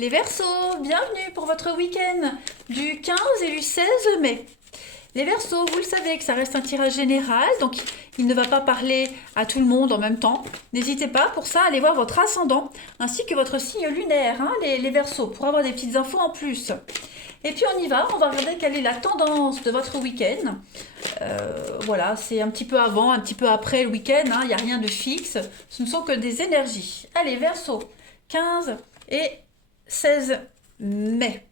Les Verseaux, bienvenue pour votre week-end du 15 et du 16 mai. Les Verseaux, vous le savez que ça reste un tirage général, donc il ne va pas parler à tout le monde en même temps. N'hésitez pas pour ça à aller voir votre ascendant ainsi que votre signe lunaire, hein, les Verseaux, pour avoir des petites infos en plus. Et puis on y va, on va regarder quelle est la tendance de votre week-end. Voilà, c'est un petit peu avant, un petit peu après le week-end, hein, il n'y a rien de fixe, ce ne sont que des énergies. Allez, Verseau, 15 et 16 mai.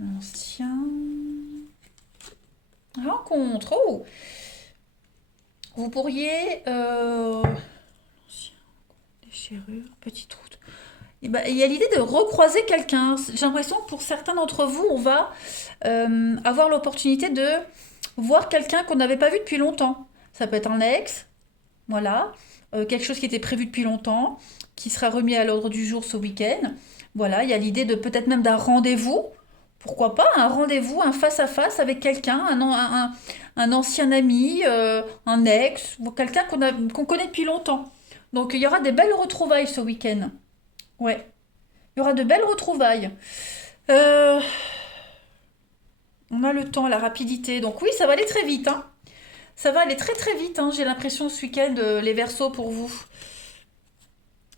Ancien. Rencontre. Oh, vous pourriez. Ancien. Déchirure. Petite route. Et ben, il y a l'idée de recroiser quelqu'un. J'ai l'impression que pour certains d'entre vous, on va avoir l'opportunité de voir quelqu'un qu'on n'avait pas vu depuis longtemps. Ça peut être un ex, voilà, quelque chose qui était prévu depuis longtemps, qui sera remis à l'ordre du jour ce week-end. Voilà, il y a l'idée de peut-être même d'un rendez-vous. Pourquoi pas un rendez-vous, un face-à-face avec quelqu'un, un ancien ami, un ex, ou quelqu'un qu'on connaît depuis longtemps. Donc il y aura des belles retrouvailles ce week-end. Ouais, il y aura de belles retrouvailles. Euh, on a le temps, la rapidité. Donc oui, ça va aller très vite, hein. Ça va aller très très vite, hein, j'ai l'impression ce week-end, les Verseaux pour vous.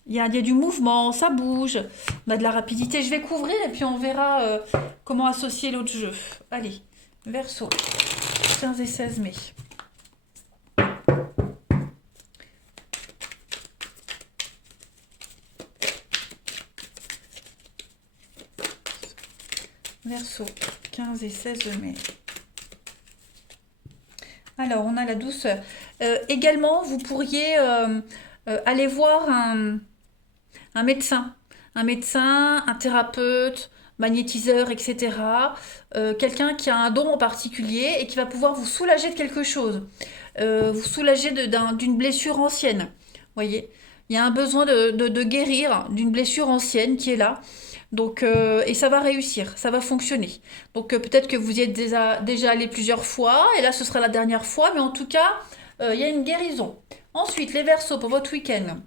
Il y a du mouvement, ça bouge, on a de la rapidité. Je vais couvrir et puis on verra comment associer l'autre jeu. Allez, Verseau, 15 et 16 mai. Verseau, 15 et 16 mai. Alors, on a la douceur. Également, vous pourriez aller voir un médecin. Un médecin, un thérapeute, magnétiseur, etc. Quelqu'un qui a un don en particulier et qui va pouvoir vous soulager de quelque chose. Vous soulager d'une blessure ancienne. Voyez, il y a un besoin de guérir d'une blessure ancienne qui est là. Donc, et ça va réussir, ça va fonctionner. Donc peut-être que vous y êtes déjà allé plusieurs fois, et là ce sera la dernière fois, mais en tout cas, il y a une guérison. Ensuite, les Verseaux pour votre week-end.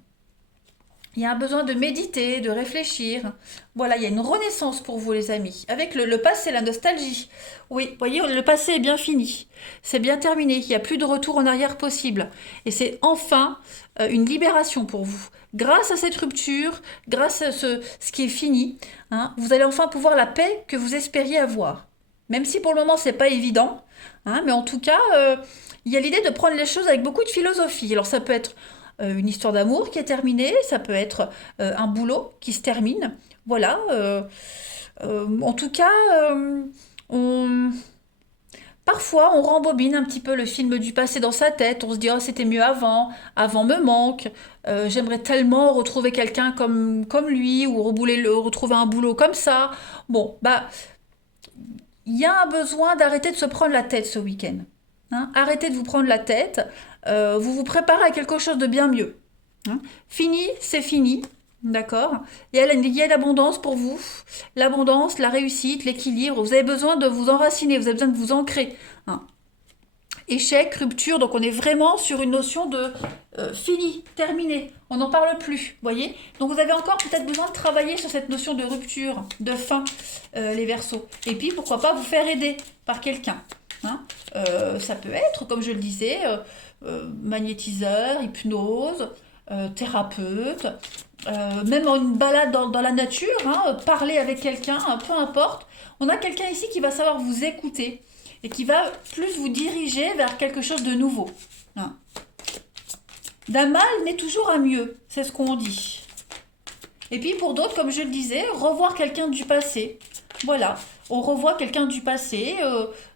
Il y a un besoin de méditer, de réfléchir. Voilà, il y a une renaissance pour vous, les amis. Avec le passé, la nostalgie. Oui, vous voyez, le passé est bien fini. C'est bien terminé. Il n'y a plus de retour en arrière possible. Et c'est enfin une libération pour vous. Grâce à cette rupture, grâce à ce qui est fini, hein, vous allez enfin pouvoir la paix que vous espériez avoir. Même si pour le moment, c'est pas évident. Hein, mais en tout cas, il y a l'idée de prendre les choses avec beaucoup de philosophie. Alors ça peut être une histoire d'amour qui est terminée, ça peut être un boulot qui se termine. Voilà. En tout cas, on... parfois on rembobine un petit peu le film du passé dans sa tête. On se dit, oh, c'était mieux avant, avant me manque. J'aimerais tellement retrouver quelqu'un comme lui ou retrouver un boulot comme ça. Bon, bah, il y a un besoin d'arrêter de se prendre la tête ce week-end. Hein. Arrêtez de vous prendre la tête. Vous vous préparez à quelque chose de bien mieux. Hein. Fini, c'est fini. D'accord. Il y a l'abondance pour vous. L'abondance, la réussite, l'équilibre. Vous avez besoin de vous enraciner. Vous avez besoin de vous ancrer. Hein. Échec, rupture. Donc on est vraiment sur une notion de fini, terminé. On n'en parle plus. Voyez. Donc vous avez encore peut-être besoin de travailler sur cette notion de rupture, de fin, les Verseaux. Et puis pourquoi pas vous faire aider par quelqu'un. Hein. Ça peut être, comme je le disais, magnétiseur, hypnose, thérapeute, même en une balade dans la nature, hein, parler avec quelqu'un, peu importe. On a quelqu'un ici qui va savoir vous écouter et qui va plus vous diriger vers quelque chose de nouveau. Hein. D'un mal naît toujours un mieux, c'est ce qu'on dit. Et puis pour d'autres, comme je le disais, revoir quelqu'un du passé. Voilà, on revoit quelqu'un du passé,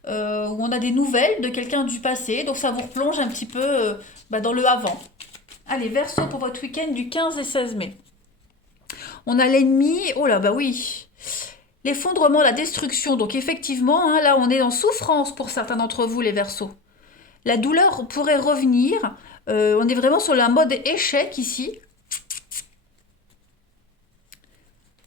où on a des nouvelles de quelqu'un du passé, donc ça vous replonge un petit peu dans le avant. Allez, Verseau pour votre week-end du 15 et 16 mai. On a l'ennemi, oh là, bah oui, l'effondrement, la destruction, donc effectivement, hein, là on est en souffrance pour certains d'entre vous, les Verseaux. La douleur pourrait revenir, on est vraiment sur le mode échec ici.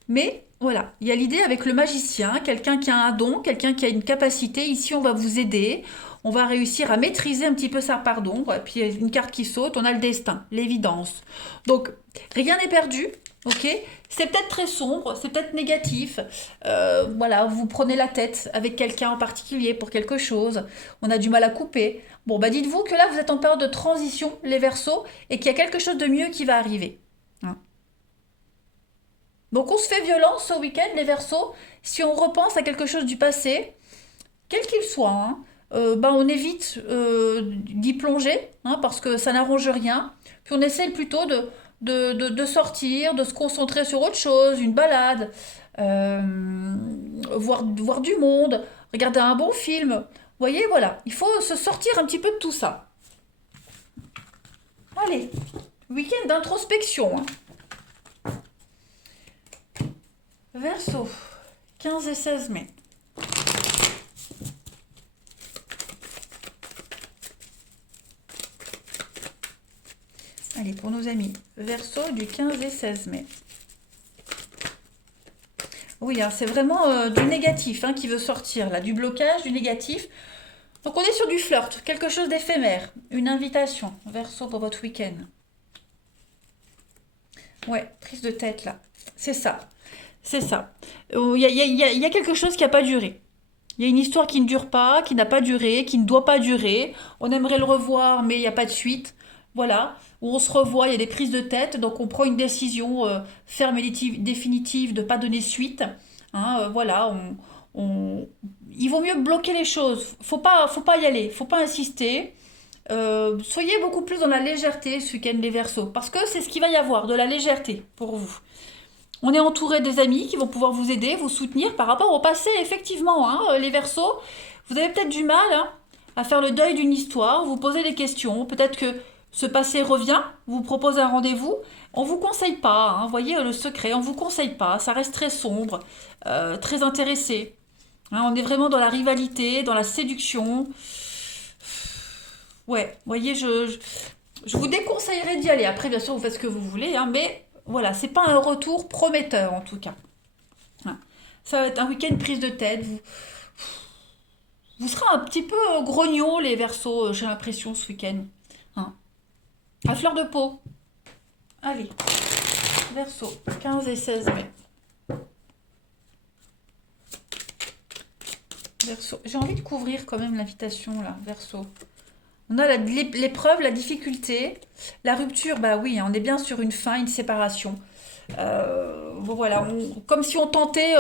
Mais voilà, il y a l'idée avec le magicien, quelqu'un qui a un don, quelqu'un qui a une capacité. Ici, on va vous aider. On va réussir à maîtriser un petit peu sa part d'ombre. Et puis, il y a une carte qui saute, on a le destin, l'évidence. Donc, rien n'est perdu. Ok, c'est peut-être très sombre, c'est peut-être négatif. Voilà, vous prenez la tête avec quelqu'un en particulier pour quelque chose. On a du mal à couper. Bon, bah dites-vous que là, vous êtes en période de transition, les Verseaux, et qu'il y a quelque chose de mieux qui va arriver. Hein. Donc on se fait violence ce week-end, les Verseaux. Si on repense à quelque chose du passé, quel qu'il soit, hein, bah on évite d'y plonger, hein, parce que ça n'arrange rien. Puis on essaye plutôt de sortir, de se concentrer sur autre chose, une balade, euh, voir du monde, regarder un bon film. Vous voyez, voilà, il faut se sortir un petit peu de tout ça. Allez, week-end d'introspection. Hein. Verseau, 15 et 16 mai. Allez, pour nos amis, Verseau du 15 et 16 mai. Oui, hein, c'est vraiment du négatif hein, qui veut sortir, là, du blocage, du négatif. Donc on est sur du flirt, quelque chose d'éphémère, une invitation, Verseau pour votre week-end. Ouais, prise de tête là, c'est ça, c'est ça. Il y a quelque chose qui n'a pas duré. Il y a une histoire qui ne dure pas, qui n'a pas duré, qui ne doit pas durer. On aimerait le revoir, mais il n'y a pas de suite. Voilà, où on se revoit, il y a des prises de tête, donc on prend une décision ferme et définitive de ne pas donner suite. Hein, voilà, il vaut mieux bloquer les choses. Faut pas y aller, faut pas insister. Soyez beaucoup plus dans la légèreté ce week-end les Verseaux, parce que c'est ce qu'il va y avoir, de la légèreté pour vous. On est entouré des amis qui vont pouvoir vous aider, vous soutenir par rapport au passé, effectivement. Hein, les Verseaux, vous avez peut-être du mal hein, à faire le deuil d'une histoire, vous posez des questions, peut-être que ce passé revient, vous propose un rendez-vous. On vous conseille pas, hein, voyez le secret, on vous conseille pas, ça reste très sombre, très intéressé. Hein, on est vraiment dans la rivalité, dans la séduction. Ouais, voyez, je vous déconseillerais d'y aller. Après, bien sûr, vous faites ce que vous voulez, hein, mais voilà, c'est pas un retour prometteur en tout cas. Hein. Ça va être un week-end prise de tête. Vous serez un petit peu grognon, les Verseaux, j'ai l'impression, ce week-end. Hein. À fleur de peau. Allez, Verseau, 15 et 16 mai. Verseau. J'ai envie de couvrir quand même l'invitation là, Verseau. On a l'épreuve, la difficulté, la rupture, bah oui, on est bien sur une fin, une séparation. Bon, voilà, comme si on tentait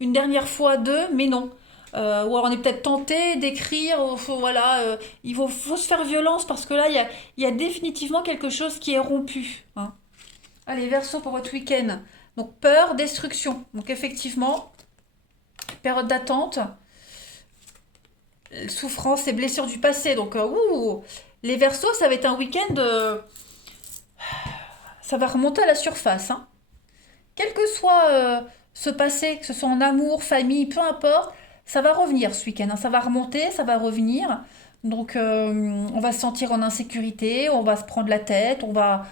une dernière fois deux, mais non. Ou alors on est peut-être tenté d'écrire, voilà, faut se faire violence parce que là, il y a définitivement quelque chose qui est rompu. Hein. Allez, Verseau pour votre week-end. Donc peur, destruction. Donc effectivement, période d'attente, souffrance et blessures du passé. Donc, les Verseaux, ça va être un week-end, ça va remonter à la surface. Hein. Quel que soit ce passé, que ce soit en amour, famille, peu importe, ça va revenir ce week-end. Hein. Ça va remonter, ça va revenir. Donc, on va se sentir en insécurité, on va se prendre la tête, on va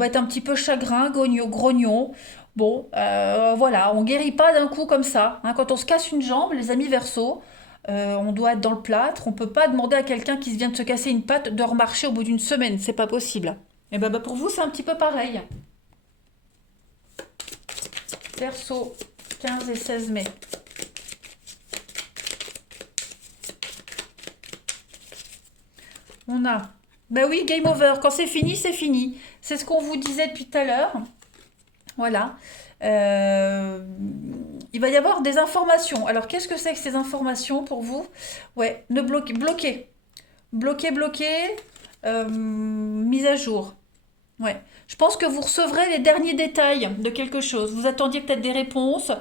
être un petit peu chagrin, grognon. Bon, voilà, on guérit pas d'un coup comme ça. Hein. Quand on se casse une jambe, les amis Verseaux, on doit être dans le plâtre. On peut pas demander à quelqu'un qui vient de se casser une patte de remarcher au bout d'une semaine. C'est pas possible. Et ben, pour vous, c'est un petit peu pareil. Verseau, 15 et 16 mai. On a. Ben oui, game over. Quand c'est fini, c'est fini. C'est ce qu'on vous disait depuis tout à l'heure. Voilà. Euh, il va y avoir des informations. Alors, qu'est-ce que c'est que ces informations pour vous? Ouais, ne bloquer. Bloquer. Mise à jour. Ouais. Je pense que vous recevrez les derniers détails de quelque chose. Vous attendiez peut-être des réponses.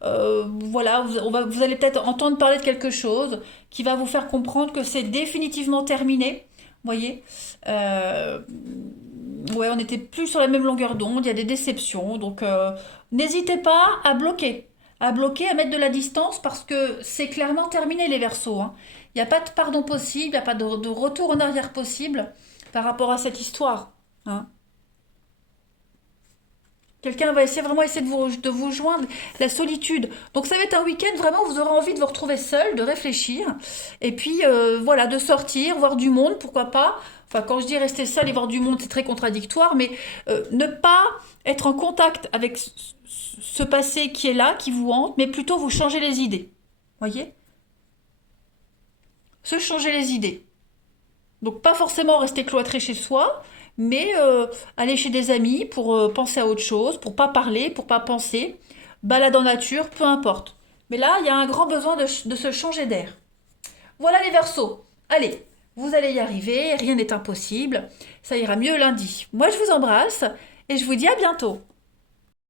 Voilà, vous allez peut-être entendre parler de quelque chose qui va vous faire comprendre que c'est définitivement terminé. Vous voyez. Ouais, on n'était plus sur la même longueur d'onde. Il y a des déceptions. Donc, n'hésitez pas à bloquer. À bloquer, à mettre de la distance parce que c'est clairement terminé les Verseaux. Hein. Il n'y a pas de pardon possible, il n'y a pas de retour en arrière possible par rapport à cette histoire. Hein. Quelqu'un va essayer de vous joindre, la solitude. Donc ça va être un week-end, vraiment, vous aurez envie de vous retrouver seul, de réfléchir, et puis voilà, de sortir, voir du monde, pourquoi pas. Enfin, quand je dis rester seul et voir du monde, c'est très contradictoire, mais ne pas être en contact avec ce passé qui est là, qui vous hante, mais plutôt vous changer les idées. Voyez? Se changer les idées. Donc pas forcément rester cloîtré chez soi, mais aller chez des amis pour penser à autre chose, pour pas parler, pour pas penser, balade en nature, peu importe. Mais là, il y a un grand besoin de se changer d'air. Voilà les Verseaux. Allez, vous allez y arriver, rien n'est impossible. Ça ira mieux lundi. Moi, je vous embrasse et je vous dis à bientôt.